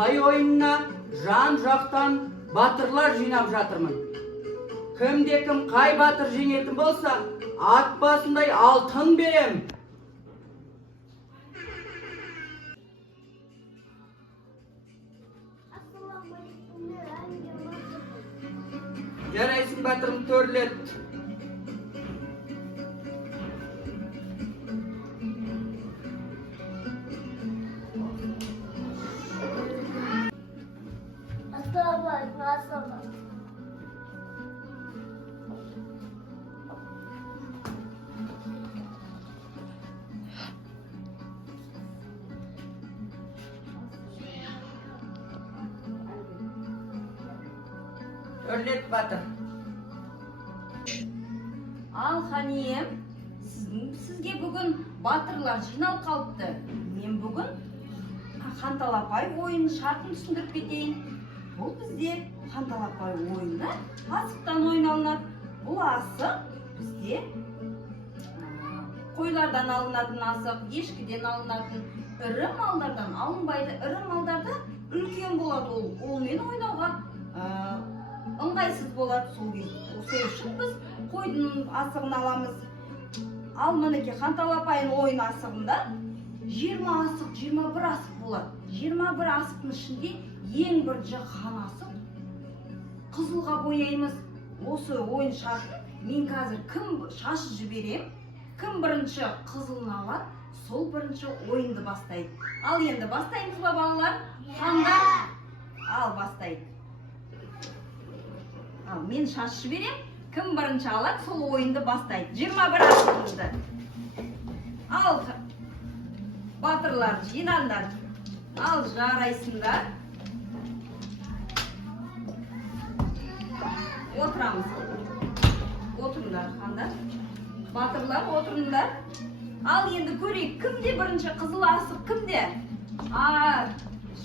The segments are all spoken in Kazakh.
пай ойынына жан-жақтан батырлар жинап жатырмын. Кім қай батыр жеңетін болса, ат басындай алтын берем. Жарайсың батырым, төрлет. Төрлет батыр. Ал ханием, сізге бүгін батырлар жиналып қалыпты. Мен бүгін Ханталапай ойын шартын түсіндіріп кетейін. Бұл бізде Ханталапай ойыны асықтан ойналынады. Бұл асық бізде қойлардан алынатын асық, ешкіден алынатын, ірі малдардан алынбайды. Ірі малдарда үлкен болады, олмен ойнауға ыңғайсыз болады. Сол үшін біз қойдың асығын аламыз. Ал мінекей Ханталапайдың ойын асығында 20 асық, 21 асық болады. 21 асықтың ішінде ең бірінші хан асық қызылға бояймыз. Осы ойын шартын мен қазір кім шашып жіберем, кім бірінші қызылын алады, сол бірінші ойынды бастайды. Ал енді бастаймыз ба балалар? Ханда ал бастайды. Ал мен шашып жіберем, кім бірінші алады, сол ойынды бастайды. 21 асығымызды. Ал батырлар жинаңдар. Ал жарайсыңдар. Отырамыз. Отырыңдар хандар. Батырлар отырыңдар. Ал енді көрейік, кімде бірінші қызыл асық, кімде?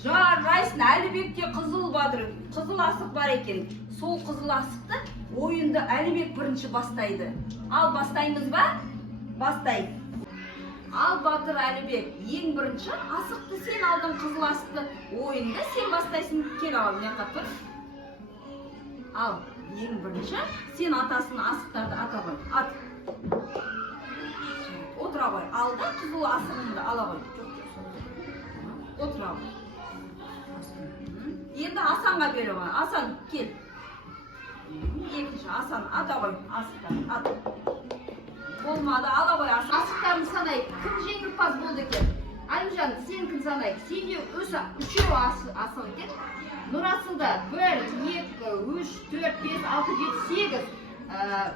Жарайсың, Әлібекте қызыл батыр, қызыл асық бар екен. Сол қызыл асықты ойынды Әлібек бірінші бастайды. Ал бастаймыз ба? Бастайды. Ал батыр Әлібек, ең бірінші асықты сен алдың, қызыл асықты ойынды сен бастайсың. Кел ал, мен қатыр. Ал, ең бірінші сен атасын асықтарды ата қой. Ат. Отыра қой. Алда қызыл асығыңды ала қой. Отыра қой. Енді Асанға бере қой. Асан, кел. Екінші Асан ата қой. Асықтарды ат. Болмады, ала қой. Асықтарын санайық. Кім жеңімпаз болды екен? Әлімжан, сен кім санайық? Сенде үшеу асық екен. Нұрасылда 1, 2, 3, 4, 5, 6, 7, 8.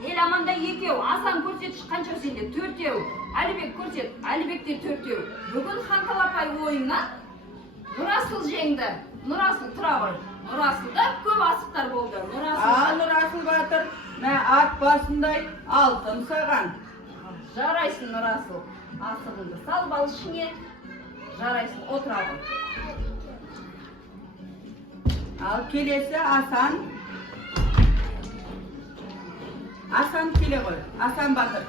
Еламанда 2, Асан көрсетші қанша сенде? 4. Әлібек көрсет, Әлібекте 4. Бүгін Ханталапай ойыннан Нұрасыл жеңді. Нұрасыл тұра қой. Нұрасылда көп асықтар болды. Нұрасыл батыр, мә ат басындай алтын саған. Жарайсың Нұрасыл. Асығыңды салып ал ішіне. Жарайсың, отыра қой. Ал келесі Асан. Асан келе ғой. Асан батыр.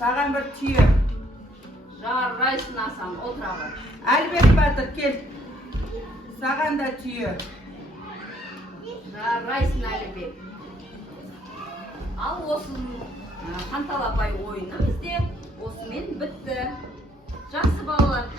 Саған бір түйе. Жарайсың Асан, отыра қой. Әлібек батыр кел. Саған да түйе. Жарайсың Әлібек. Ал осы Ханталапай ойыны бізде осымен бітті.